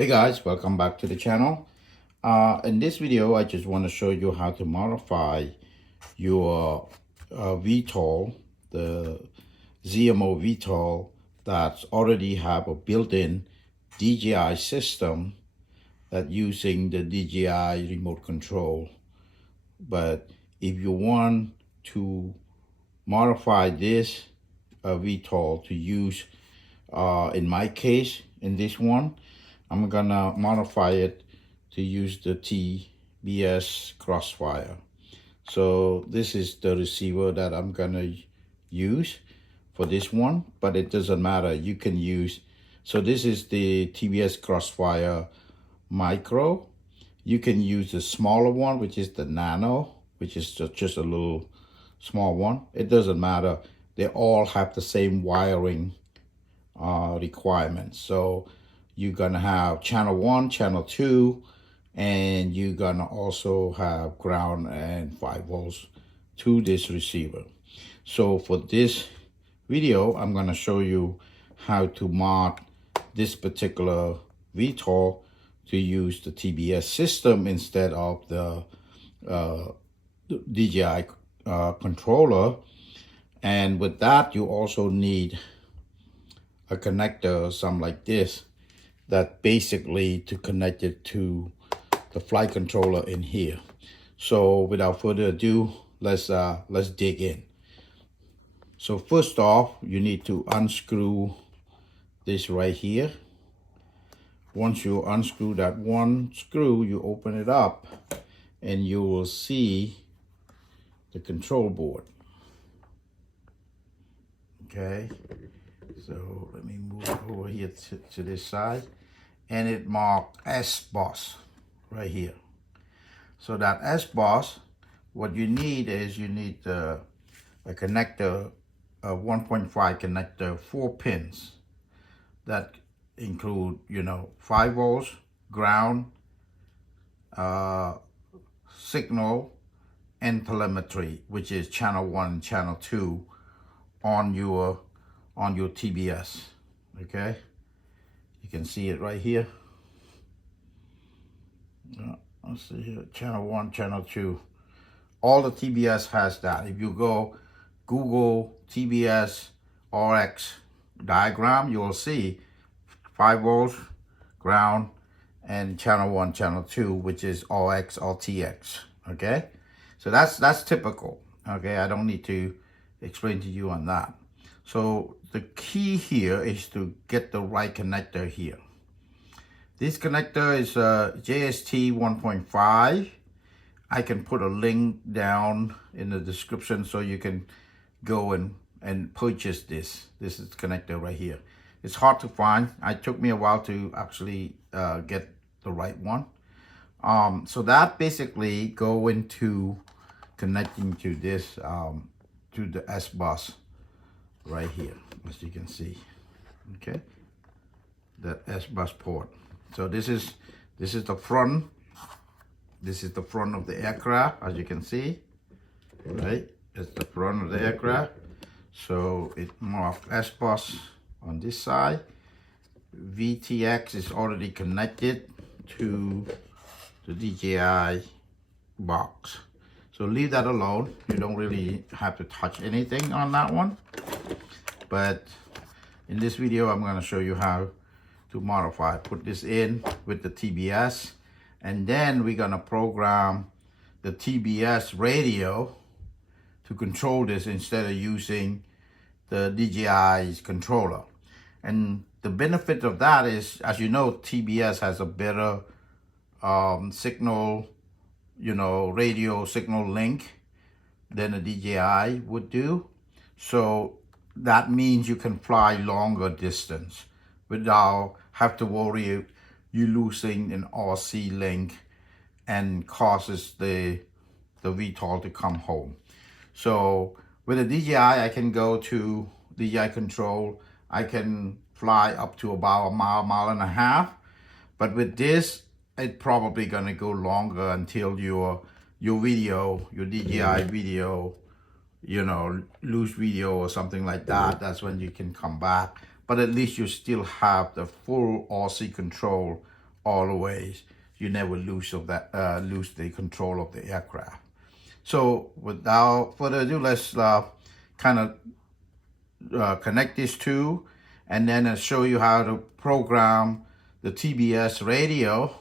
Hey guys, welcome back to the channel. In this video, I just want to show you how to modify your VTOL, the ZMO VTOL that's already have a built-in DJI system that using the DJI remote control. But if you want to modify this VTOL to use, in my case, in this one, I'm gonna modify it to use the TBS Crossfire. So this is the receiver that I'm gonna use for this one, but it doesn't matter. You can use, so this is the TBS Crossfire Micro. You can use the smaller one, which is the Nano, which is just a little small one. It doesn't matter. They all have the same wiring requirements. So you're gonna have channel 1, channel 2, and you're gonna also have ground and 5 volts to this receiver. So for this video, I'm gonna show you how to mod this particular VTOL to use the TBS system instead of the DJI controller. And with that, you also need a connector or something like this, that basically to connect it to the flight controller in here. So without further ado, let's dig in. So first off, you need to unscrew this right here. Once you unscrew that one screw, you open it up and you will see the control board. Okay, so let me move over here to this side. And it marked S-Boss right here. So that S-Boss, what you need is you need a connector, a 1.5 connector, 4 pins that include, 5 volts, ground, signal, and telemetry, which is channel 1 and channel 2 on your TBS. Okay. You can see it right here. Let's see here, channel 1, channel 2. All the TBS has that. If you go Google TBS RX diagram, you will see 5 volts, ground, and channel 1, channel 2, which is RX or TX. Okay, so that's typical. Okay, I don't need to explain to you on that. So the key here is to get the right connector here. This connector is JST 1.5. I can put a link down in the description so you can go and purchase this. This is the connector right here. It's hard to find. It took me a while to actually get the right one. So that basically go into connecting to this, to the S-Bus right here, as you can see. Okay, that S-Bus port. So this is the front. This is the front of the aircraft, as you can see. Right, it's the front of the aircraft. So it marked S-Bus on this side. VTX is already connected to the DJI box. So leave that alone. You don't really have to touch anything on that one. But in this video, I'm going to show you how to modify. Put this in with the TBS, and then we're going to program the TBS radio to control this instead of using the DJI's controller. And the benefit of that is, as you know, TBS has a better signal, radio signal link than a DJI would do. So that means you can fly longer distance without have to worry you losing an RC link and causes the VTOL to come home. So with a DJI, I can go to DJI control. I can fly up to about a mile and a half. But with this, it's probably gonna go longer until your video, your DJI video, lose video or something like that. That's when you can come back. But at least you still have the full RC control always. You never lose of that lose the control of the aircraft. So without further ado, let's kind of connect these two, and then I'll show you how to program the TBS radio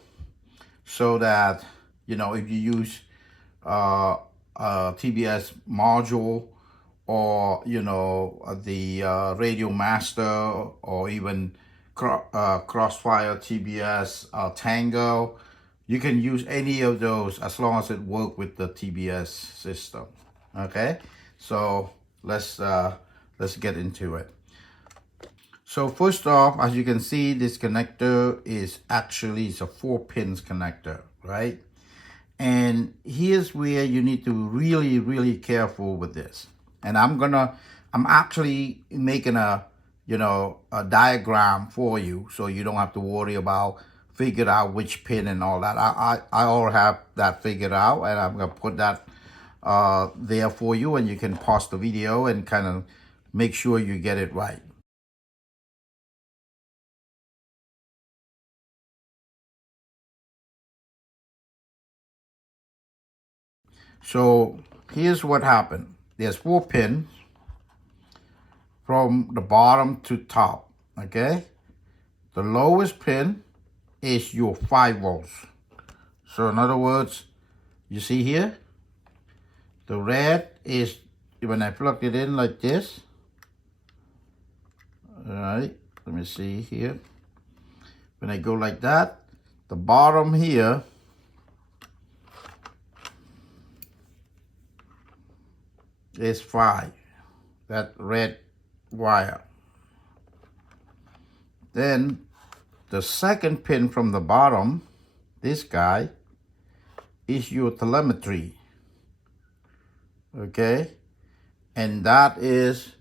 so that, you know, if you use a TBS module, or, you know, the RadioMaster, or even Crossfire TBS Tango, you can use any of those as long as it works with the TBS system. Okay, so let's get into it. So first off, as you can see, this connector is actually a 4-pins connector, right? And here's where you need to really careful with this. And I'm actually making a, you know, a diagram for you, so you don't have to worry about figure out which pin and all that. I already have that figured out, and I'm gonna put that there for you, and you can pause the video and kind of make sure you get it right. So here's what happened. There's 4 pins from the bottom to top, okay? The lowest pin is your 5 volts. So in other words, you see here, the red is when I plug it in like this. All right, let me see here. When I go like that, the bottom here is 5, that red wire. Then the second pin from the bottom, this guy, is your telemetry, okay? And that is,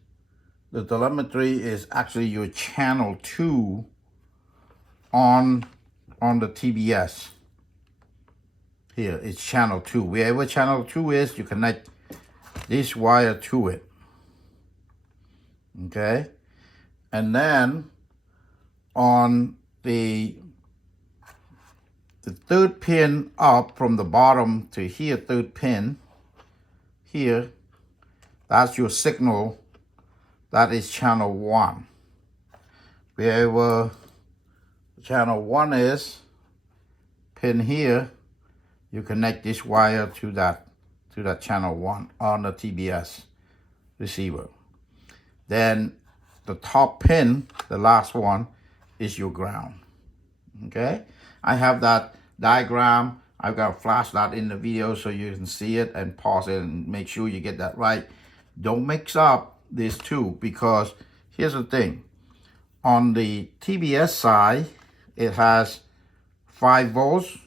the telemetry is actually your channel 2 on the TBS. Here, it's channel 2. Wherever channel 2 is, you connect this wire to it, okay? And then on the third pin up from the bottom to here, third pin here, that's your signal. That is channel 1. Wherever channel 1 is, pin here, you connect this wire to that channel 1 on the TBS receiver. Then the top pin, the last one, is your ground. Okay, I have that diagram. I've got to flash that in the video so you can see it and pause it and make sure you get that right. Don't mix up these two, because here's the thing. On the TBS side, it has 5 volts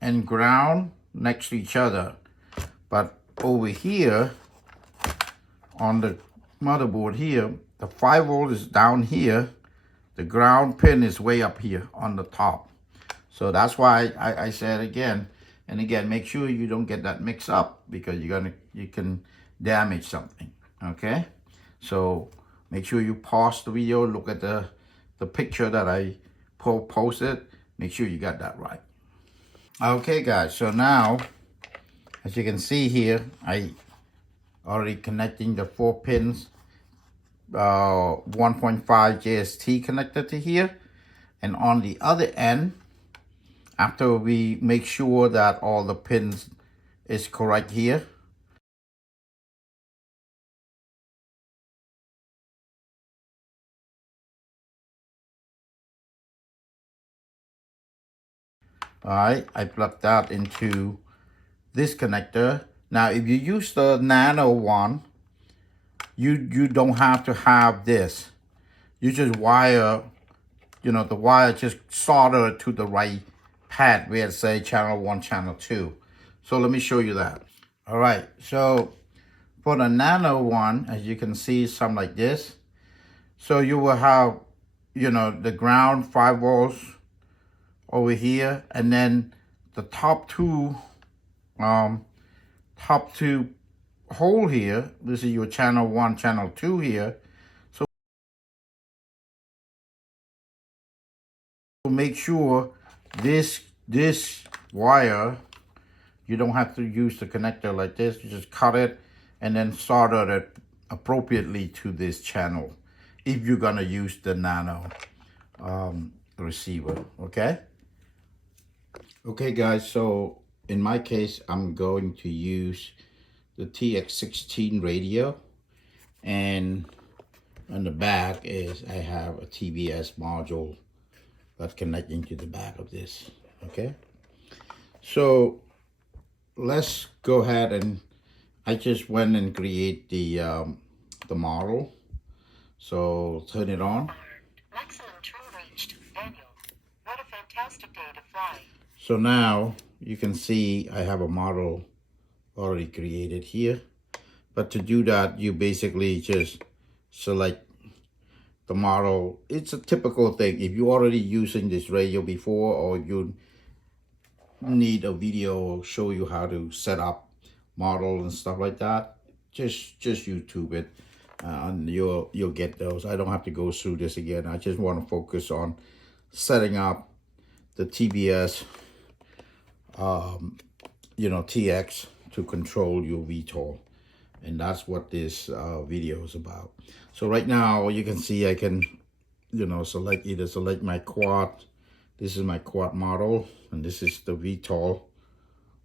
and ground next to each other. But over here, on the motherboard here, the 5 volt is down here. The ground pin is way up here on the top. So that's why I said again and again, make sure you don't get that mixed up, because you can damage something, okay? So make sure you pause the video, look at the picture that I posted, make sure you got that right. Okay guys, so now, as you can see here, I already connecting the 4 pins, 1.5 JST connector to here. And on the other end, after we make sure that all the pins is correct here, all right, I plug that into this connector. Now, if you use the nano one, you don't have to have this. You just wire, you know, the wire just solder to the right pad where it say channel 1, channel 2. So let me show you that. All right, so for the nano one, as you can see, something like this. So you will have, you know, the ground 5 volts over here, and then the top two hole here, this is your channel 1, channel 2 here. So make sure this wire, you don't have to use the connector like this. You just cut it and then solder it appropriately to this channel if you're gonna use the nano receiver. Okay guys, so in my case I'm going to use the TX16 radio, and on the back is I have a TBS module that's connecting to the back of this. Okay, so let's go ahead, and I just went and create the model. So turn it on. Maximum trim reached. Daniel, what a fantastic day to fly. So now you can see I have a model already created here. But to do that, you basically just select the model. It's a typical thing. If you're already using this radio before, or if you need a video show you how to set up model and stuff like that, just YouTube it, and you'll get those. I don't have to go through this again. I just want to focus on setting up the TBS TX to control your VTOL, and that's what this video is about. So right now you can see I can select my quad. This is my quad model, and this is the VTOL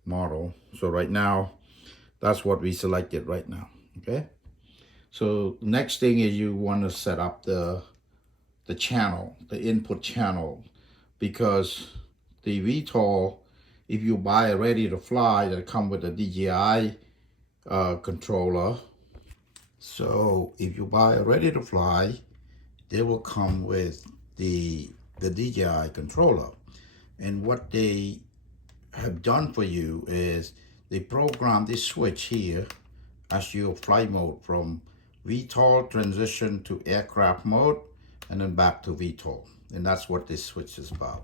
model. So right now that's what we selected right now. Okay, so the next thing is you want to set up the channel, the input channel, because the VTOL, if you buy a ready to fly that come with a DJI controller, so if you buy a ready to fly, they will come with the DJI controller. And what they have done for you is they program this switch here as your flight mode, from VTOL transition to aircraft mode, and then back to VTOL. And that's what this switch is about.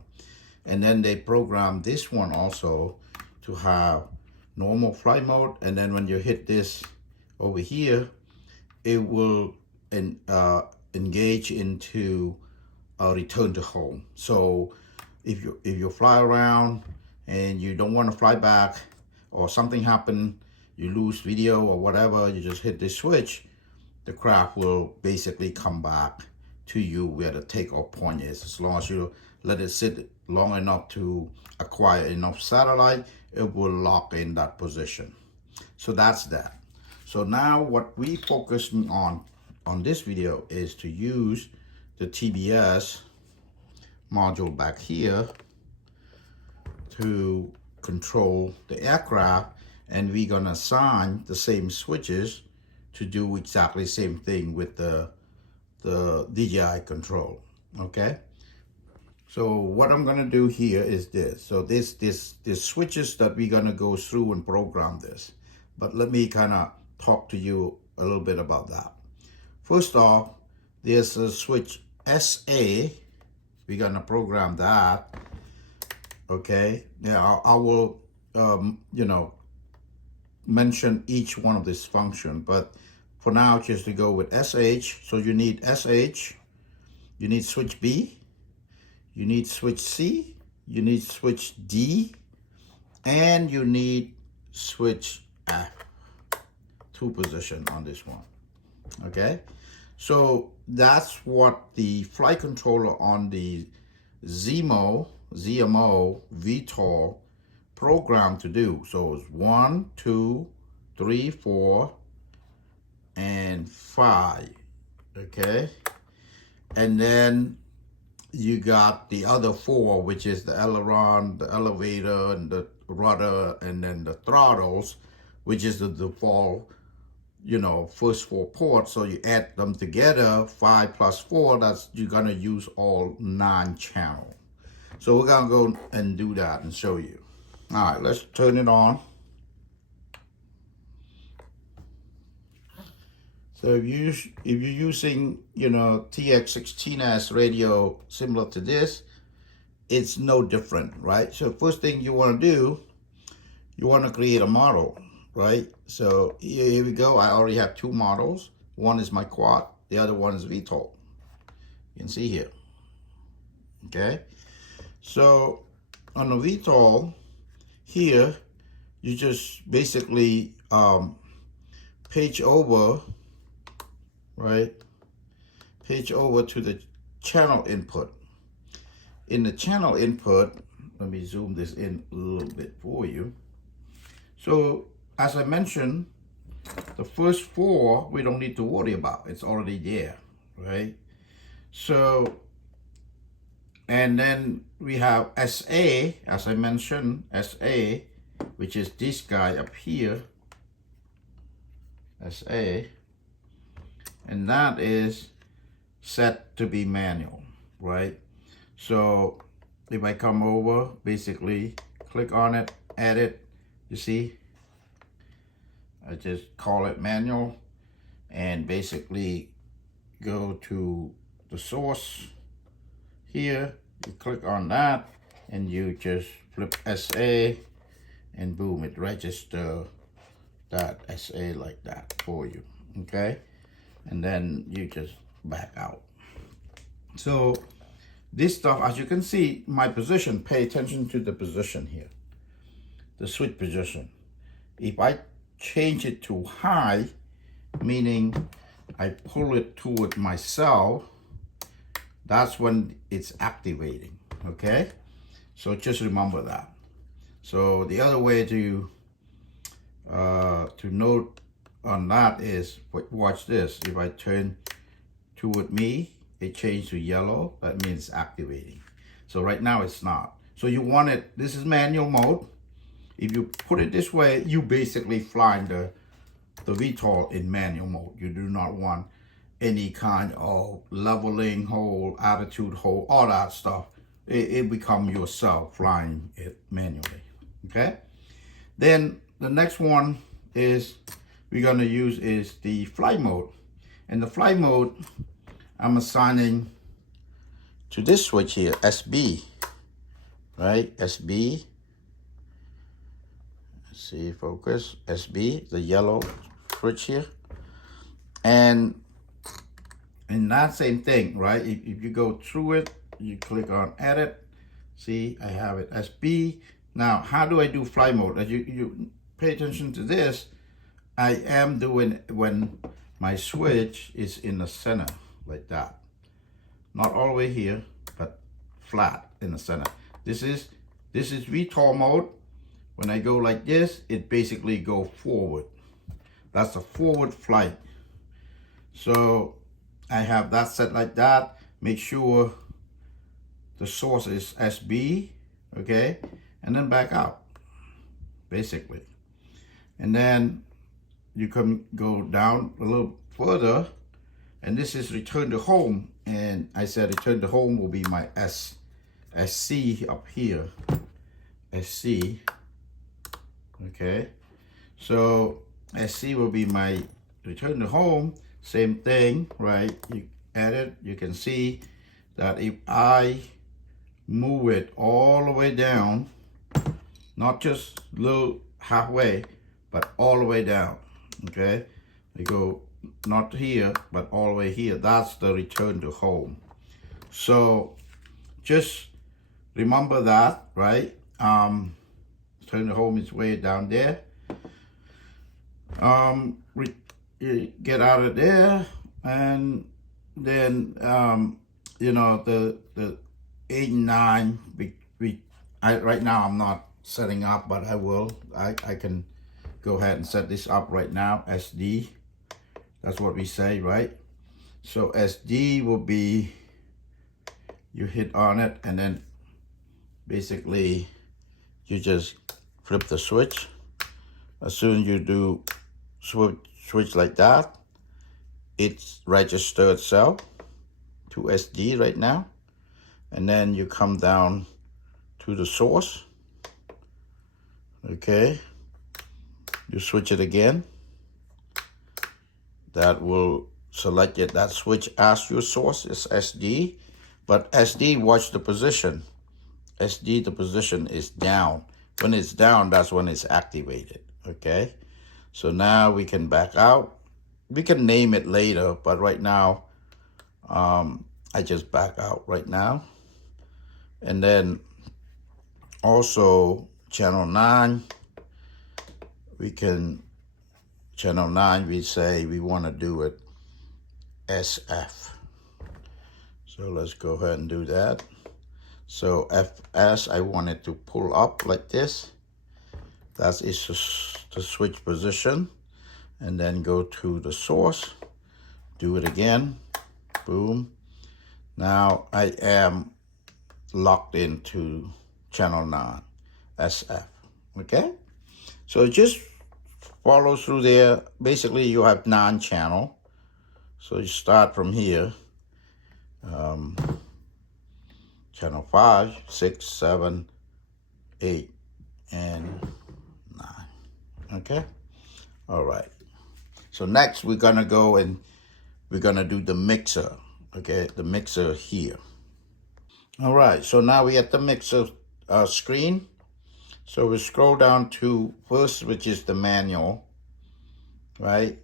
And then they program this one also to have normal flight mode, and then when you hit this over here, it will engage into a return to home. So if you fly around and you don't want to fly back, or something happened, you lose video or whatever, you just hit this switch, the craft will basically come back to you where the takeoff point is. As long as you let it sit long enough to acquire enough satellite, it will lock in that position. So that's that. So now what we focusing on this video is to use the TBS module back here to control the aircraft, and we're gonna assign the same switches to do exactly the same thing with the DJI control. Okay, so what I'm gonna do here is this. So this switches that we're gonna go through and program this, but let me kind of talk to you a little bit about that. First off, there's a switch SA. We're gonna program that. Okay, now I will mention each one of this function, but for now, just to go with SH. So you need SH, you need switch B, you need switch C, you need switch D, and you need switch F, 2 position on this one. Okay, so that's what the flight controller on the ZMO VTOL program to do. So it's 1, 2, 3, 4, and 5. Okay, and then you got the other 4, which is the aileron, the elevator, and the rudder, and then the throttles, which is the default, first 4 ports. So you add them together, 5 plus 4, that's, you're gonna use all 9 channel. So we're gonna go and do that and show you. All right, let's turn it on. So if you're using, TX16S radio similar to this, it's no different, right? So first thing you want to do, you want to create a model, right? So here we go. I already have 2 models. One is my quad, the other one is VTOL. You can see here. Okay. So on the VTOL here, you just basically page over, right? Page over to the channel input. In the channel input, let me zoom this in a little bit for you. So as I mentioned, the first 4 we don't need to worry about. It's already there, right? So, and then we have SA, as I mentioned, SA, which is this guy up here, SA, and that is set to be manual, right? So if I come over, basically click on it, edit, you see, I just call it manual, and basically go to the source here, you click on that, and you just flip SA, and boom, it registers that SA like that for you, okay? And then you just back out. So this stuff, as you can see, my position, pay attention to the position here, the switch position. If I change it to high, meaning I pull it toward myself, that's when it's activating, okay? So just remember that. So the other way to note on that is, watch this. If I turn toward me, it changed to yellow. That means activating. So right now it's not. So you want it, this is manual mode. If you put it this way, you basically flying the VTOL in manual mode. You do not want any kind of leveling hold, attitude hold, all that stuff. It become yourself flying it manually, okay? Then the next one is we're gonna use is the flight mode. And the flight mode, I'm assigning to this switch here, SB, right? SB, let's see, focus, SB, the yellow switch here. And that same thing, right? If you go through it, you click on edit, see, I have it SB. Now, how do I do flight mode? As you pay attention to this, I am doing when my switch is in the center, like that. Not all the way here, but flat in the center. This is VTOL mode. When I go like this, it basically go forward. That's a forward flight. So I have that set like that. Make sure the source is SB, okay? And then back out, basically. And then you can go down a little further, and this is return to home. And I said return to home will be my SC up here, SC, okay? So SC will be my return to home. Same thing, right? You edit, you can see that if I move it all the way down, not just little halfway, but all the way down, okay? We go not here, but all the way here. That's the return to home. So just remember that, right? Return to home is way down there. Get out of there, and then you know, the 8 and 9. Right now I'm not setting up, but I will. I can go ahead and set this up right now. SD. That's what we say, right? So SD will be, you hit on it, and then basically you just flip the switch. As soon as you do switch like that, it's registered itself to SD right now. And then you come down to the source, okay? You switch it again. That will select it. That switch as your source is SD, but SD, watch the position. SD, the position is down. When it's down, that's when it's activated, okay? So now we can back out. We can name it later, but right now, I just back out right now. And then Also, channel 9, channel 9, we say we want to do it SF. So let's go ahead and do that. So FS, I want it to pull up like this. That is the switch position. And then go to the source. Do it again. Boom. Now I am locked into channel 9, SF. Okay? So it just follows through there. Basically, you have 9 channel. So you start from here. Channel 5, 6, 7, 8, and 9. Okay? All right. So next we're gonna go and we're gonna do the mixer. Okay, the mixer here. All right, so now we at the mixer screen. So we scroll down to first, which is the manual, right?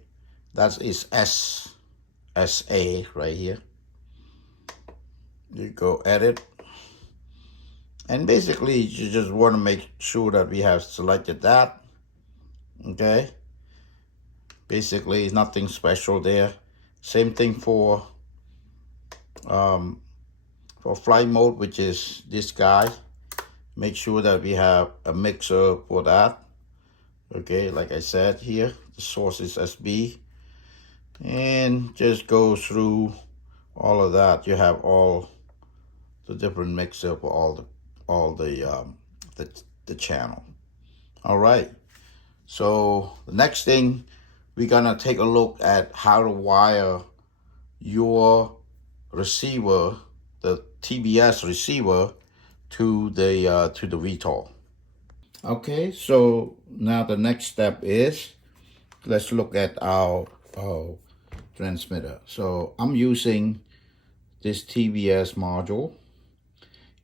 That is SA right here. You go edit. And basically, you just want to make sure that we have selected that. Okay. Basically, nothing special there. Same thing for flight mode, which is this guy. Make sure that we have a mixer for that. Okay, like I said here, the source is SB. And just go through all of that. You have all the different mixer for all the channel. All right. So the next thing, we're gonna take a look at how to wire your receiver, the TBS receiver, to the VTOL. Okay, so now the next step is, let's look at our transmitter. So I'm using this TBS module.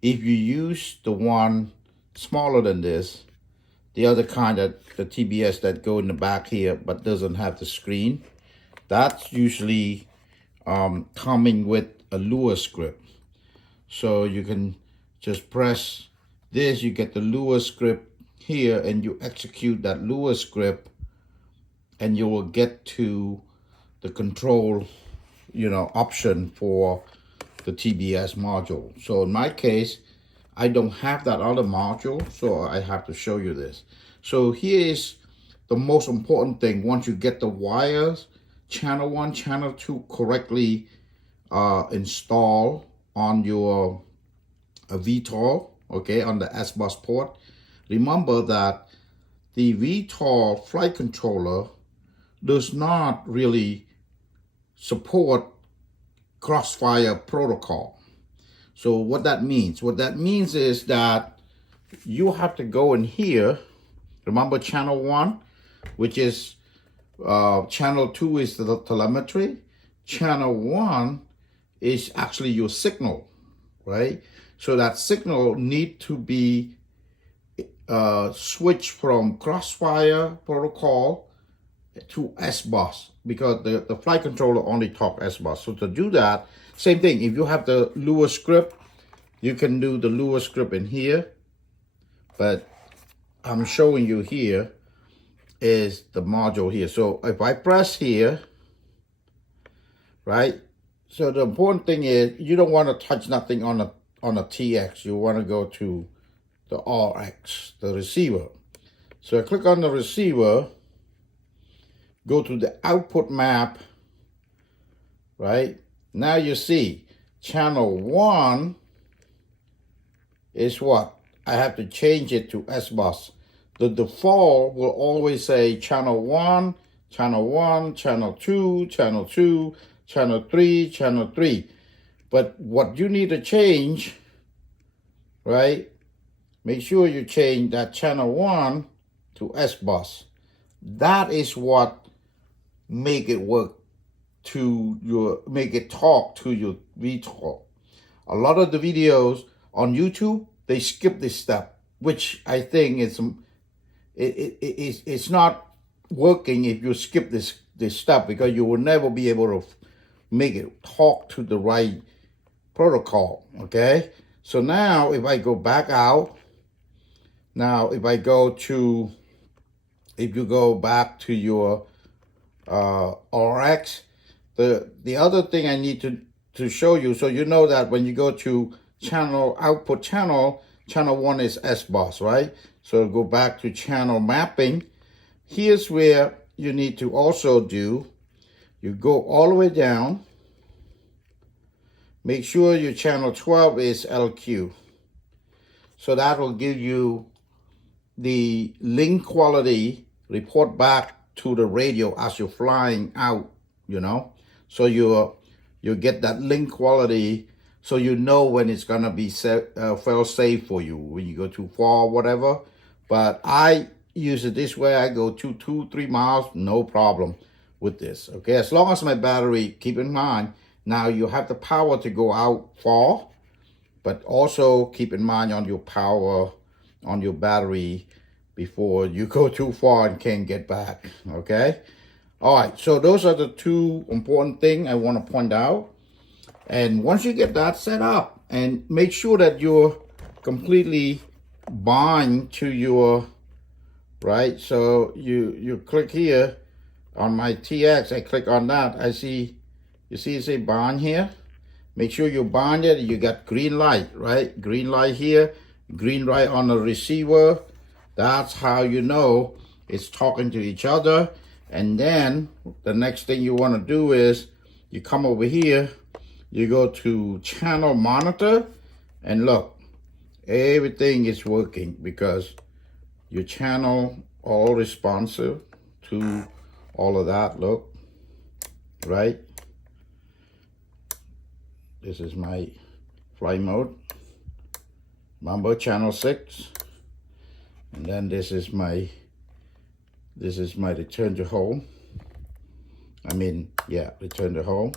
If you use the one smaller than this, the other kind of the TBS that go in the back here but doesn't have the screen, that's usually coming with a lure script. So you can just press this, you get the lure script here, and you execute that lure script, and you will get to the control, option for the TBS module. So in my case, I don't have that other module, so I have to show you this. So here is the most important thing. Once you get the wires, channel 1, channel 2 correctly installed on your VTOL, okay, on the S-bus port, remember that the VTOL flight controller does not really support Crossfire protocol. So what that means? What that means is that you have to go in here. Remember channel 1, which is channel 2 is the telemetry. Channel 1 is actually your signal, right? So that signal need to be switched from Crossfire protocol to S-bus, because the flight controller only talk S-bus. So to do that, same thing. If you have the lure script, you can do the lure script in here. But I'm showing you here is the module here. So if I press here, right? So the important thing is you don't want to touch nothing on a TX. You want to go to the RX, the receiver. So I click on the receiver, go to the output map, right? Now you see channel 1 is what? I have to change it to S-bus. The default will always say channel 1, channel 1, channel 2, channel 2, channel 3, channel 3. But what you need to change, right? Make sure you change that channel 1 to S-bus. That is what make it work make it talk to your VTOL. A lot of the videos on YouTube, they skip this step, which I think it's not working if you skip this step, because you will never be able to make it talk to the right protocol. Okay, so now if I go back out, Now, if you go back to your RX, the other thing I need to show you, so you know that when you go to channel output channel 1 is S-Bus, right? So go back to channel mapping. Here's where you need to also do, you go all the way down, make sure your channel 12 is LQ. So that will give you the link quality report back to the radio as you're flying out, you know. So you get that link quality, so you know when it's gonna be fail safe for you when you go too far or whatever. But I use it this way. I go 2-3 miles, no problem with this. Okay, as long as my battery, keep in mind, now you have the power to go out far, but also keep in mind on your power on your battery before you go too far and can't get back. Okay, all right, so those are the two important things I want to point out. And once you get that set up, and make sure that you're completely bind to your, right? So you click here on my TX, I click on that, I see, you see it say bind here. Make sure you bind it, you got green light, right? Green light here, green light on the receiver. That's how you know it's talking to each other. And then the next thing you want to do is you come over here, you go to channel monitor, and look, everything is working because your channel all responsive to all of that. Look, right? This is my flight mode. Remember channel 6. And then this is my return to home. Return to home.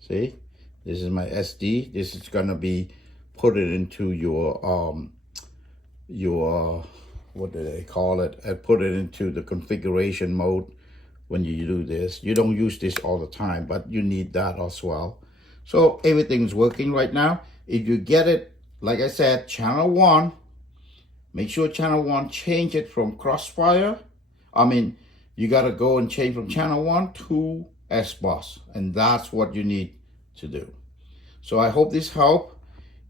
See, this is my SD. This is gonna be put it into your what do they call it? I put it into the configuration mode when you do this. You don't use this all the time, but you need that as well. So everything's working right now. If you get it, like I said, channel 1, make sure channel 1, change it from Crossfire. You gotta go and change from channel 1 to S-Bus, and that's what you need to do. So I hope this helped.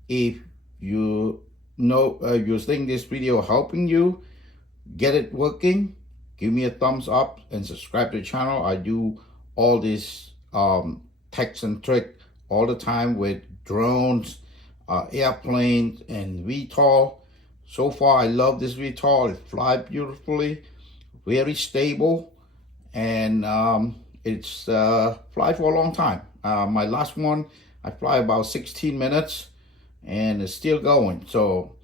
If you you think this video helping you get it working, give me a thumbs up and subscribe to the channel. I do all these tips and tricks all the time with drones, airplanes, and VTOL. So far, I love this VTOL. It flies beautifully, very stable, and it's fly for a long time. My last one, I fly about 16 minutes, and it's still going. So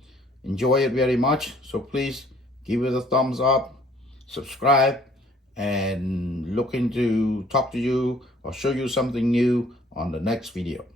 enjoy it very much. So please give it a thumbs up, subscribe, and looking to talk to you or show you something new on the next video.